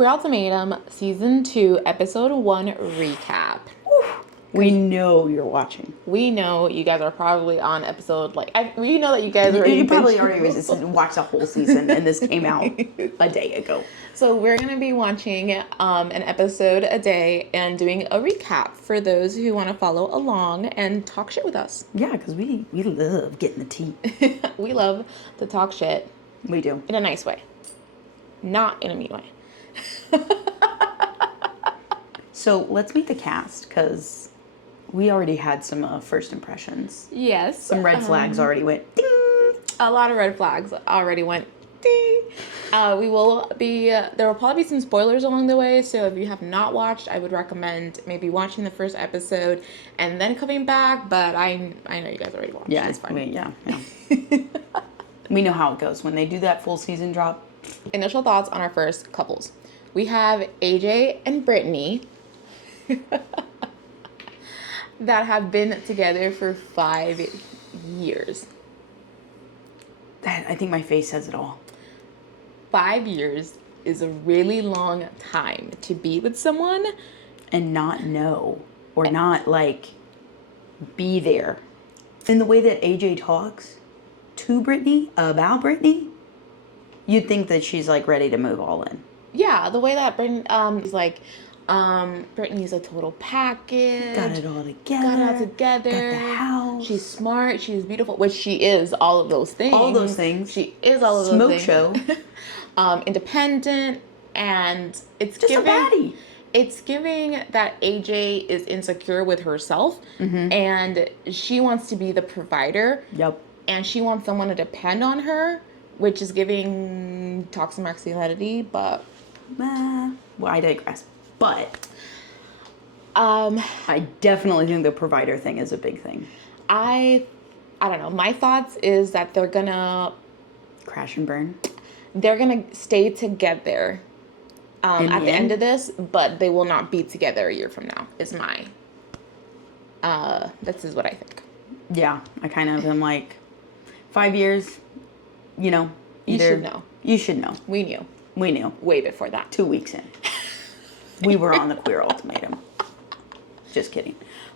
Ultimatum Season 2, Episode 1 recap. We know you're watching. We know you guys are probably on episode, we know that you guys are You probably already watched the whole season, and this came out a day ago. So we're going to be watching an episode a day and doing a recap for those who want to follow along and talk shit with us. Yeah, because we love getting the tea. We love to talk shit. We do. In a nice way. Not in a mean way. So let's meet the cast, because we already had some first impressions. Yes. Some red flags already went ding. A lot of red flags already went ding. There will probably be some spoilers along the way, so if you have not watched, I would recommend maybe watching the first episode and then coming back, but I know you guys already watched. Yeah, it's fine. Yeah. We know how it goes. When they do that full season drop. Initial thoughts on our first couples. We have AJ and Brittany that have been together for 5 years. I think my face says it all. 5 years is a really long time to be with someone and not know or not be there. In the way that AJ talks to Brittany about Brittany, you'd think that she's ready to move all in. Yeah, the way that Brittany is Brittany's a total package. Got it all together. Got the house. She's smart. She's beautiful, which she is. All of those things. All those things. She is all of those things. Smoke show. Independent, and it's just a baddie. It's giving that AJ is insecure with herself, and she wants to be the provider. Yep. And she wants someone to depend on her, which is giving toxic masculinity, but... well, I digress. But I definitely think the provider thing is a big thing. I don't know. My thoughts is that they're gonna... crash and burn? They're gonna stay together at the end of this, but they will not be together a year from now, is my... this is what I think. Yeah, I kind of am 5 years, either... You should know. You should know. We knew. We knew. Way before that. 2 weeks in. We were on the queer ultimatum. Just kidding.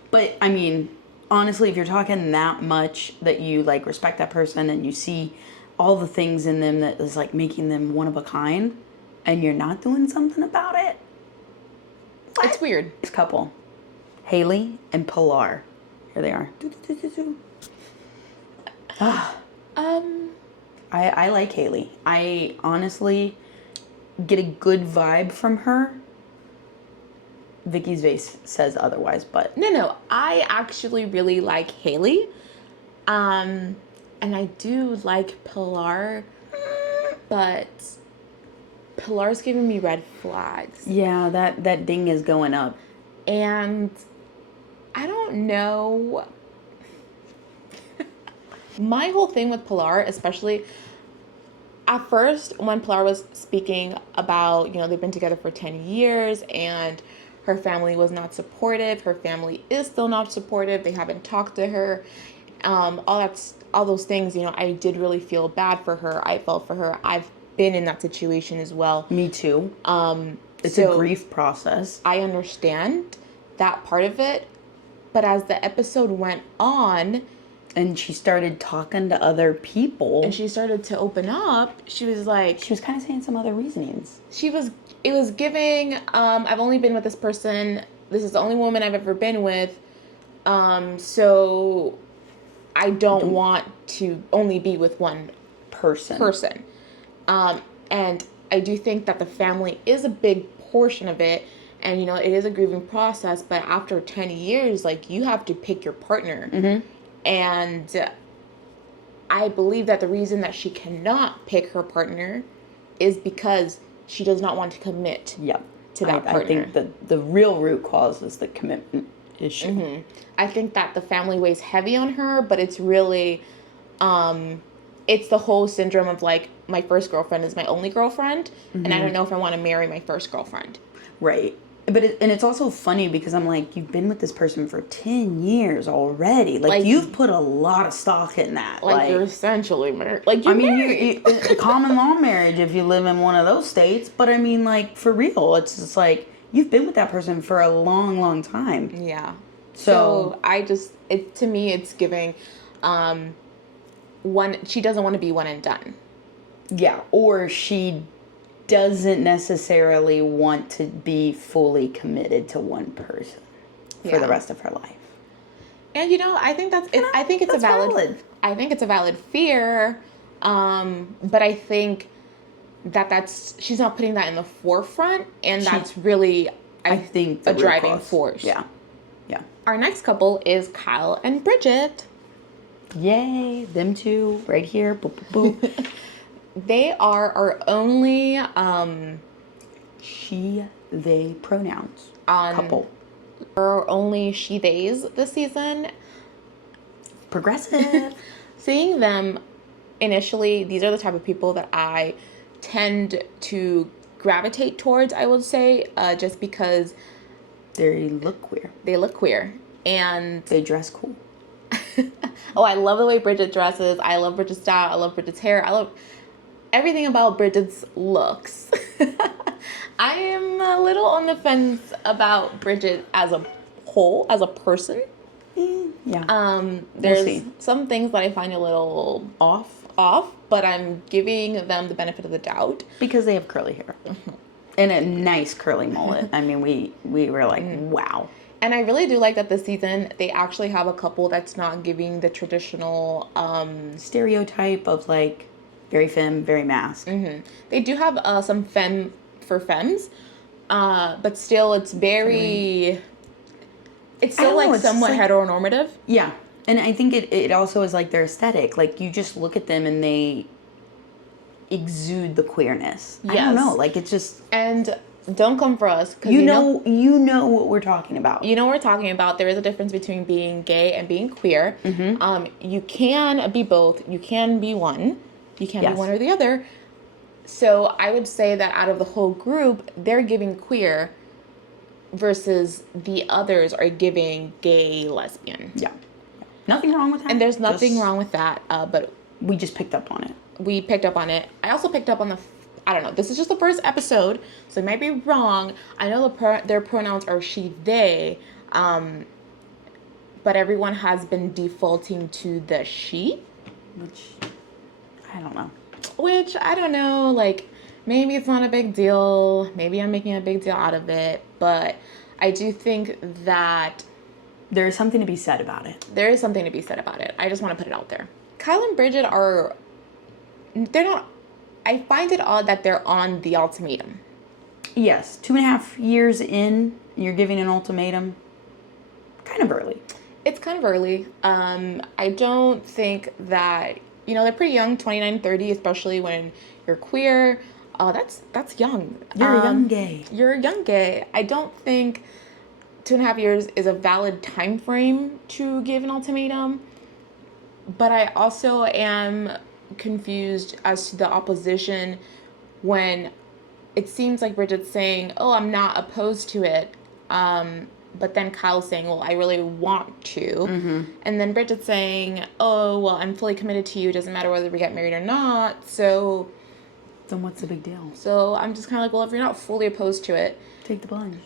But, I mean, honestly, if you're talking that much that you, respect that person and you see all the things in them that is, making them one of a kind, and you're not doing something about it, what? It's weird. This couple, Haley and Pilar. Here they are. I like Haley. I honestly get a good vibe from her. Vicky's face says otherwise, but... No. I actually really like Haley. And I do like Pilar, but Pilar's giving me red flags. Yeah, that ding is going up. And I don't know... My whole thing with Pilar, especially... At first, when Pilar was speaking about, they've been together for 10 years and her family was not supportive. Her family is still not supportive. They haven't talked to her. All those things, I did really feel bad for her. I felt for her. I've been in that situation as well. Me too. It's a grief process. I understand that part of it. But as the episode went on... And she started talking to other people. And she started to open up. She was She was kind of saying some other reasonings. It was giving, I've only been with this person. This is the only woman I've ever been with. So I don't want to only be with one person. And I do think that the family is a big portion of it. And, it is a grieving process. But after 10 years, you have to pick your partner. Mm-hmm. And I believe that the reason that she cannot pick her partner is because she does not want to commit to that partner. I think that the real root cause is the commitment issue. Mm-hmm. I think that the family weighs heavy on her, but it's really, it's the whole syndrome of my first girlfriend is my only girlfriend, and I don't know if I want to marry my first girlfriend. Right. And it's also funny because I'm like, you've been with this person for 10 years already. Like you've put a lot of stock in that. Like you're essentially married. Like you're married. A common law marriage if you live in one of those states. But I mean, like, for real, it's just like, you've been with that person for a long, long time. Yeah. So to me, it's giving, she doesn't want to be one and done. Yeah. Or she doesn't necessarily want to be fully committed to one person for the rest of her life. And I think I think it's valid. I think it's a valid fear. But I think she's not putting that in the forefront, and that's really I think a driving force. Yeah. Yeah. Our next couple is Kyle and Bridget. Yay, them two right here. Boop, boop, boop. They are our only she, they pronouns couple. Our only she, theys this season. Progressive. Seeing them initially, these are the type of people that I tend to gravitate towards, I would say, just because they look queer. They look queer. And they dress cool. Oh, I love the way Bridget dresses. I love Bridget's style. I love Bridget's hair. I love everything about Bridget's looks. I am a little on the fence about Bridget as a whole, as a person. Yeah. There's some things that I find a little off, but I'm giving them the benefit of the doubt. Because they have curly hair. Mm-hmm. And a nice curly mullet. I mean, we were like, wow. And I really do like that this season they actually have a couple that's not giving the traditional stereotype of like very femme, very masc. Mm-hmm. They do have some femme for femmes, but still it's very. It's still like somewhat heteronormative. Yeah, and I think it also is like their aesthetic. Like you just look at them and they exude the queerness. Yes. I don't know, like it's just and. Don't come for us. Cause you know what we're talking about. You know what we're talking about. There is a difference between being gay and being queer. Mm-hmm. You can be both. You can be one. You can't be one or the other. So I would say that out of the whole group, they're giving queer versus the others are giving gay, lesbian. Yeah. Nothing wrong with that. And there's nothing wrong with that. But we just picked up on it. We picked up on it. I also picked up on I don't know. This is just the first episode, so it might be wrong. I know their pronouns are she, they, but everyone has been defaulting to the she. Which, I don't know. Like, maybe it's not a big deal. Maybe I'm making a big deal out of it. But I do think that there is something to be said about it. There is something to be said about it. I just want to put it out there. Kyle and Bridget they're not... I find it odd that they're on the ultimatum. Yes, 2.5 years in, you're giving an ultimatum. Kind of early. It's kind of early. I don't think that, they're pretty young, 29, 30, especially when you're queer. That's young. You're a young gay. You're a young gay. I don't think 2.5 years is a valid time frame to give an ultimatum. But I also am confused as to the opposition when it seems like Bridget's saying, oh, I'm not opposed to it, but then Kyle's saying, well, I really want to. Mm-hmm. And then Bridget's saying, oh, well, I'm fully committed to you, it doesn't matter whether we get married or not, so then what's the big deal? So I'm just kind of like, well, if you're not fully opposed to it, take the plunge.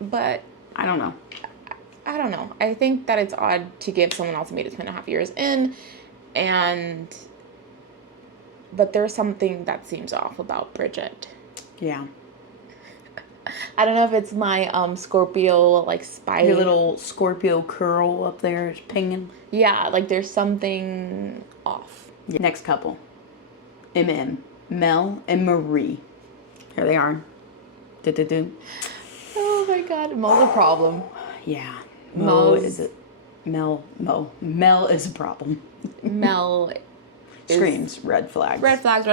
But I don't know. I think that it's odd to give someone else maybe 2.5 years in. But there's something that seems off about Bridget. Yeah. I don't know if it's my Scorpio, like, spy. Your little Scorpio curl up there is pinging. Yeah, like there's something off. Yeah. Next couple. Mel and Marie. Here they are. Oh my God, Mel's a problem. Yeah. Mel is a problem. Mel screams red flags. Red flags.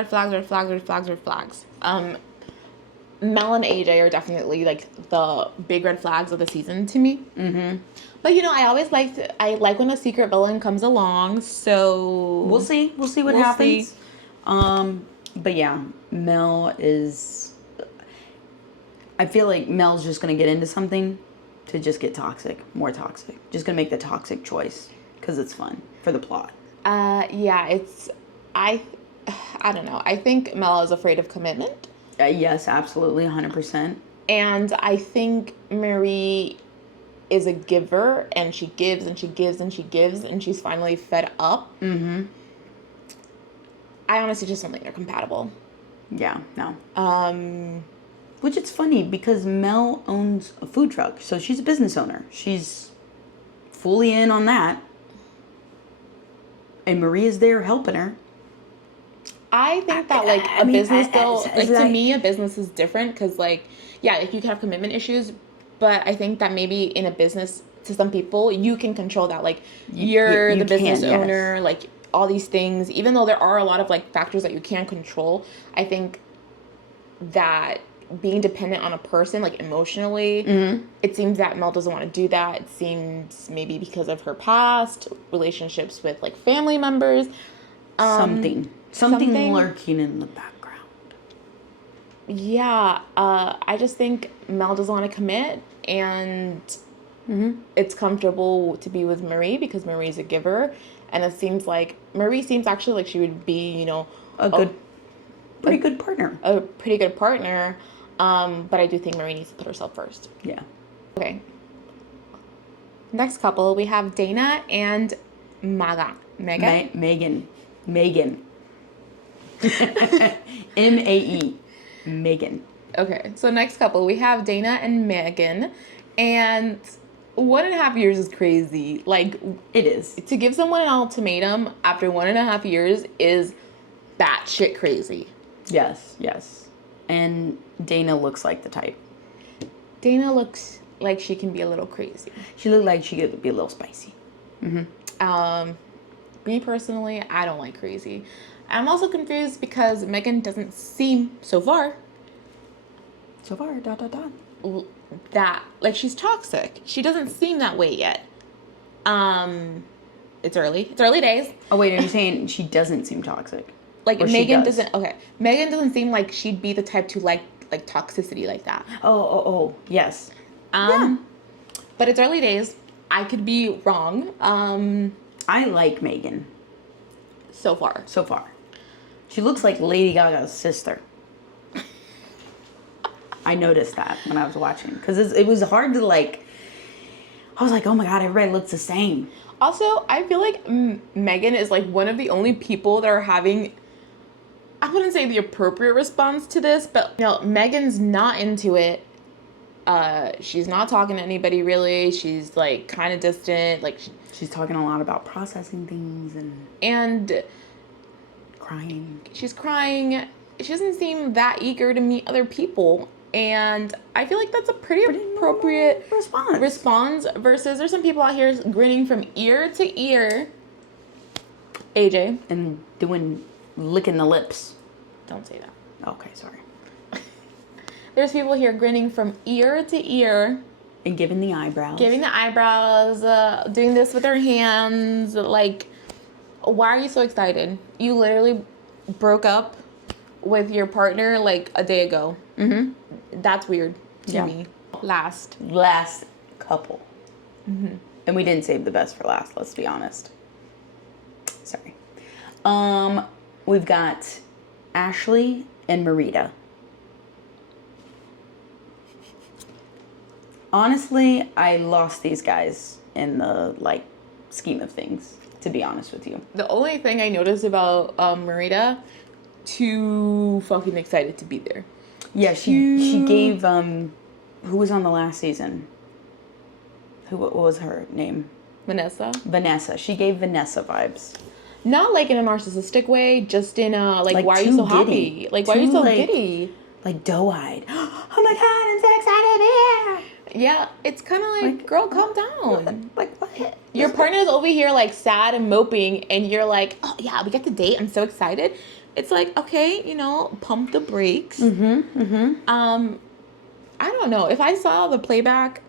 Mel and AJ are definitely like the big red flags of the season to me. Mm-hmm. But I always I like when a secret villain comes along. So we'll see what happens. But yeah, Mel is. I feel like Mel's just going to get into something to just get toxic, more toxic. Just going to make the toxic choice because it's fun for the plot. Yeah, I don't know. I think Mel is afraid of commitment. Yes, absolutely, 100%. And I think Marie is a giver, and she gives and she gives and she gives, and she's finally fed up. Mm-hmm. I honestly just don't think they're compatible. Yeah, no. Which it's funny because Mel owns a food truck, so she's a business owner. She's fully in on that. And Maria's there helping her. I think that, like, to me, a business is different because, like, yeah, like, you can have commitment issues, but I think that maybe in a business, to some people, you can control that. Like, you're the business owner, like, all these things. Even though there are a lot of, like, factors that you can't control, I think that being dependent on a person, like, emotionally, it seems that Mel doesn't want to do that. It seems maybe because of her past relationships with, like, family members. Something lurking in the background. Yeah, I just think Mel doesn't want to commit, and it's comfortable to be with Marie because Marie's a giver, and it seems like Marie seems actually like she would be, you know, pretty good partner. A pretty good partner, but I do think Marie needs to put herself first. Yeah. Okay. Next couple, we have Dana and Megan. Megan. M-A-E. Megan. Okay, so next couple, we have Dana and Megan, and 1.5 years is crazy. Like, it is. To give someone an ultimatum after 1.5 years is batshit crazy. Yes. And Dana looks like the type. Dana looks like she can be a little crazy. She looked like she could be a little spicy. Me personally, I don't like crazy. I'm also confused because Megan doesn't seem, so far, that, like, she's toxic. She doesn't seem that way yet. It's early days. Oh, wait, are you saying she doesn't seem toxic? Like, Megan doesn't seem like she'd be the type to like toxicity like that. Oh, yes. But it's early days. I could be wrong. I like Megan. So far. She looks like Lady Gaga's sister. I noticed that when I was watching. Because it was hard to, like... I was like, oh my god, everybody looks the same. Also, I feel like Megan is, like, one of the only people that are having... I wouldn't say the appropriate response to this, but, you know, Megan's not into it. She's not talking to anybody, really. She's, like, kind of distant. Like... She's talking a lot about processing things and crying. She's crying. She doesn't seem that eager to meet other people. And I feel like that's a pretty appropriate response versus there's some people out here grinning from ear to ear. AJ. And licking the lips. Don't say that. Okay, sorry. There's people here grinning from ear to ear. And giving the eyebrows. Doing this with their hands. Like, why are you so excited? You literally broke up with your partner, like, a day ago. That's weird to me. Last couple. And we didn't save the best for last, let's be honest. Sorry. We've got Ashley and Marita. Honestly, I lost these guys in the, like, scheme of things, to be honest with you. The only thing I noticed about Marita, too fucking excited to be there. Yeah, she gave, who was on the last season? What was her name? Vanessa. She gave Vanessa vibes. Not, like, in a narcissistic way, just in a, like why are you so happy? Like, why are you so giddy? Like, doe-eyed. Oh my god, I'm so excited to be here! Yeah, it's kind of like, girl, calm down. Like, what? Your partner's over here, like, sad and moping, and you're like, oh, yeah, we get to date. I'm so excited. It's like, okay, you know, pump the brakes. I don't know. If I saw the playback,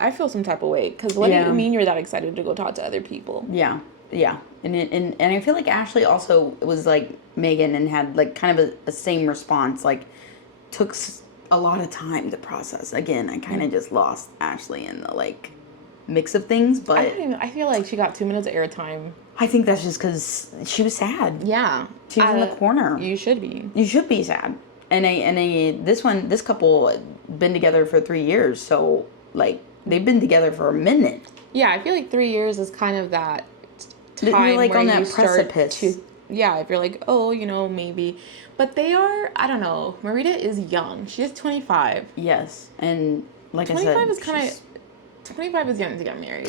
I feel some type of way. Because what do you mean you're that excited to go talk to other people? Yeah. And I feel like Ashley also was like Megan and had, like, kind of a same response. Like, took a lot of time to process. Again, I kind of just lost Ashley in the like mix of things, but I feel like she got 2 minutes of airtime. I think that's just because she was sad. Yeah. She was in the corner. You should be. You should be sad. And this couple had been together for 3 years, so like they've been together for a minute. Yeah, I feel like 3 years is kind of that time You're like where on you that start precipice. to, yeah, if you're like, oh, maybe. But they are, I don't know. Marita is young. She is 25. Yes, and like I 25 said, is kind of 25 is young to get married.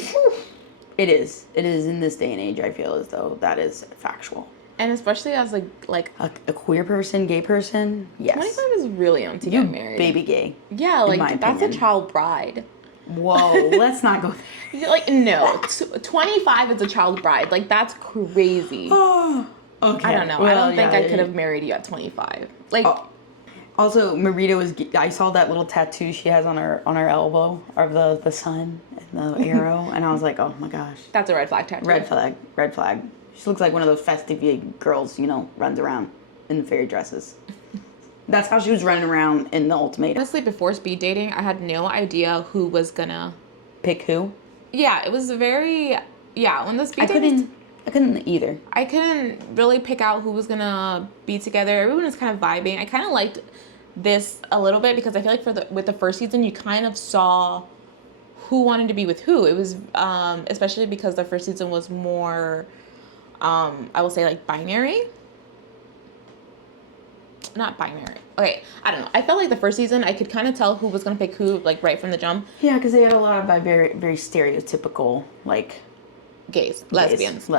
It is. It is in this day and age. I feel as though that is factual. And especially as like A queer person, gay person, yes. 25 is really young to get married. Baby gay. Yeah, in like my that's opinion. a child bride. Whoa, let's not go there. Like no, 25 is a child bride. Like that's crazy. Oh, okay. I don't know. I don't think I could have married you at 25. Like Also, Marita was. I saw that little tattoo she has on her elbow of the sun and the arrow, and I was like, oh my gosh. That's a red flag tattoo. Red flag. Red flag. She looks like one of those festive girls, runs around in fairy dresses. That's how she was running around in the Ultimatum. Honestly, before speed dating, I had no idea who was gonna Pick who? Yeah, it was very when the speed dating. I couldn't either. I couldn't really pick out who was gonna be together. Everyone was kind of vibing. I kind of liked this a little bit because I feel like with the first season, you kind of saw who wanted to be with who. It was especially because the first season was more, I will say like binary. Not binary. Okay, I don't know. I felt like the first season, I could kind of tell who was gonna pick who, like right from the jump. Yeah, because they had a lot of very, very stereotypical, like Gays, lesbians.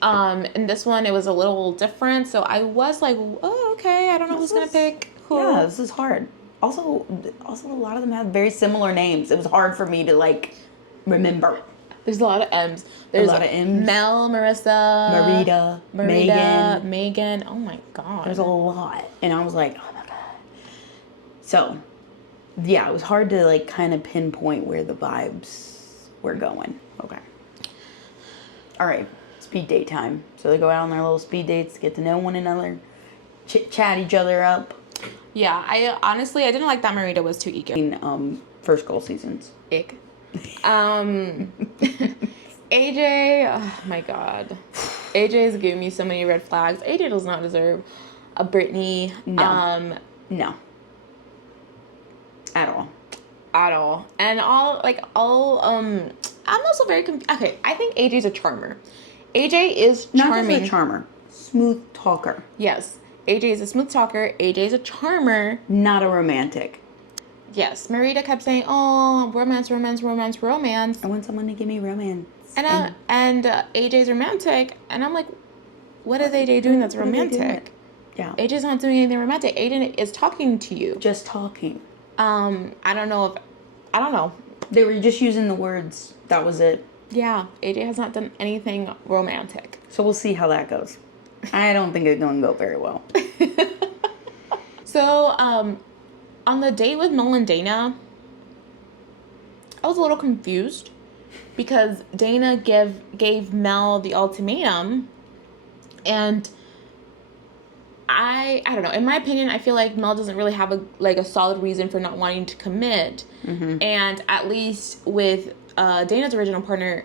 And this one, it was a little different. So I was like, oh, okay. I don't know who's gonna pick who. Yeah, this is hard. Also, a lot of them have very similar names. It was hard for me to like remember. There's a lot of M's. There's a lot of M's. Mel, Marissa, Marita, Megan. Oh my god. There's a lot, and I was like, oh my god. So, yeah, it was hard to like kind of pinpoint where the vibes were going. Okay. All right, speed date time. So they go out on their little speed dates, get to know one another, chat each other up. Yeah, I didn't like that Marita was too eager. First goal seasons. Ick. AJ, oh my god. AJ is giving me so many red flags. AJ does not deserve a Brittany. No. No. At all. And I'm also very confused. Okay, I think AJ's a charmer. AJ is charming. Not just a charmer. Smooth talker. Yes. AJ is a smooth talker. AJ is a charmer. Not a romantic. Yes. Marita kept saying, oh, romance. I want someone to give me romance. And AJ's romantic. And I'm like, what is AJ doing that's romantic? Yeah. AJ's not doing anything romantic. AJ is talking to you. Just talking. I don't know. They were just using the words. That was it. Yeah. AJ has not done anything romantic. So we'll see how that goes. I don't think it's going to go very well. So, on the date with Mel and Dana, I was a little confused because Dana gave Mel the ultimatum, and I don't know. In my opinion, I feel like Mel doesn't really have a solid reason for not wanting to commit, and at least with Dana's original partner,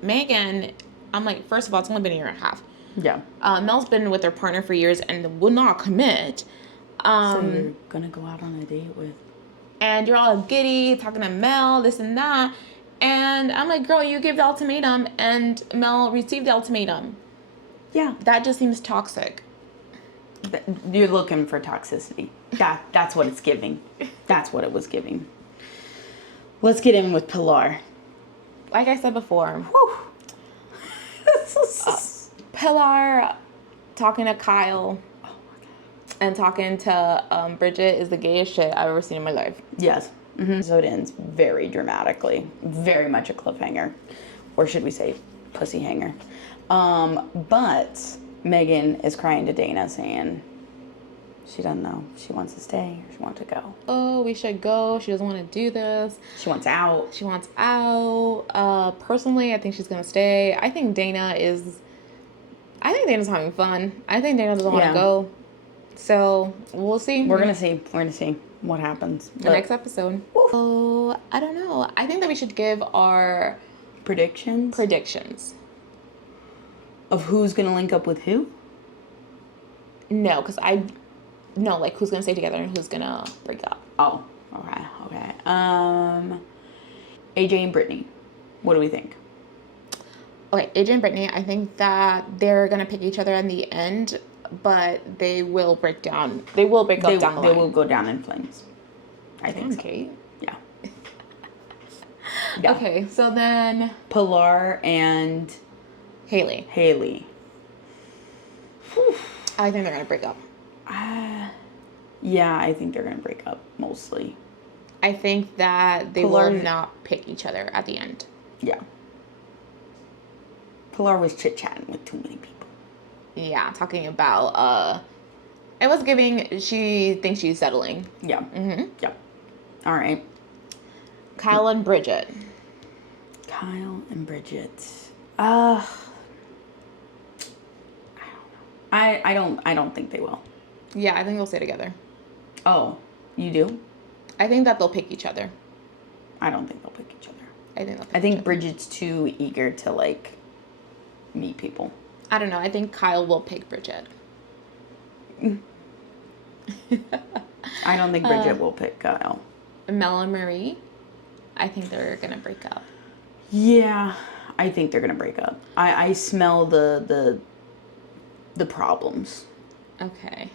Megan, I'm like, first of all, it's only been a year and a half. Yeah. Mel's been with her partner for years and would not commit. So you're gonna go out on a date with... And you're all giddy, talking to Mel, this and that. And I'm like, girl, you gave the ultimatum and Mel received the ultimatum. Yeah. That just seems toxic. You're looking for toxicity. That's what it's giving. That's what it was giving. Let's get in with Pilar. Like I said before. Whew. Pilar talking to Kyle and talking to Bridget is the gayest shit I've ever seen in my life. Yes. So it ends very dramatically. Very much a cliffhanger. Or should we say pussy hanger. But Megan is crying to Dana saying she doesn't know if she wants to stay or she wants to go. Oh, we should go. She doesn't want to do this. She wants out. She wants out. Personally, I think she's going to stay. I think Dana's having fun. I think Dana doesn't want to go. So, we'll see. We're going to see. what happens. The next episode. So, I don't know. I think that we should give our predictions of who's gonna link up with who. No, because like who's gonna stay together and who's gonna break up. Oh, okay. AJ and Brittany. What do we think? Okay, AJ and Brittany, I think that they're gonna pick each other in the end, but they will break down. They will break up down the line. They will go down in flames. I think so. Kate. Yeah. Okay, so then Pilar and Haley. Whew. I think they're gonna break up. Yeah, I think they're gonna break up mostly. I think that they will not pick each other at the end. Yeah. Pilar was chit-chatting with too many people. Yeah, talking about, it was giving, she thinks she's settling. Yeah. Mm-hmm. Yeah. All right. Kyle and Bridget. I don't think they will. Yeah, I think they'll stay together. Oh, you do? I think that they'll pick each other. I don't think they'll pick each other. I think Bridget's too eager to, like, meet people. I don't know. I think Kyle will pick Bridget. I don't think Bridget will pick Kyle. Mel and Marie, I think they're going to break up. Yeah, I think they're going to break up. I smell the problems. Okay.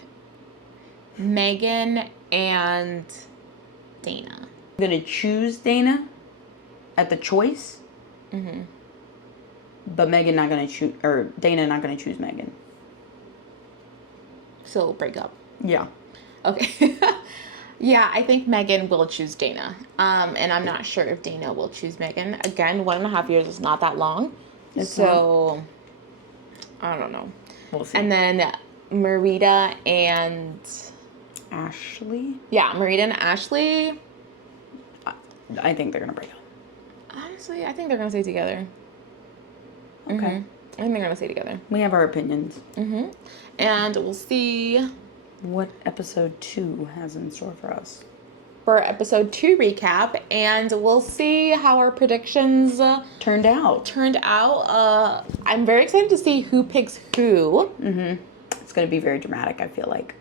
Megan and Dana. I'm going to choose Dana at the choice. Mm-hmm. But Megan not going to choose, or Dana not going to choose Megan. So break up. Yeah. Okay. Yeah, I think Megan will choose Dana. And I'm not sure if Dana will choose Megan. Again, 1.5 years is not that long. So, I don't know. We'll see. And then Marita and Ashley? Yeah, Marita and Ashley. I think they're going to break up. Honestly, I think they're going to stay together. Okay. Mm-hmm. I think they're going to stay together. We have our opinions. Mm-hmm. And we'll see what episode 2 has in store for us. For episode 2 recap, and we'll see how our predictions turned out. I'm very excited to see who picks who. Mm-hmm. It's going to be very dramatic, I feel like.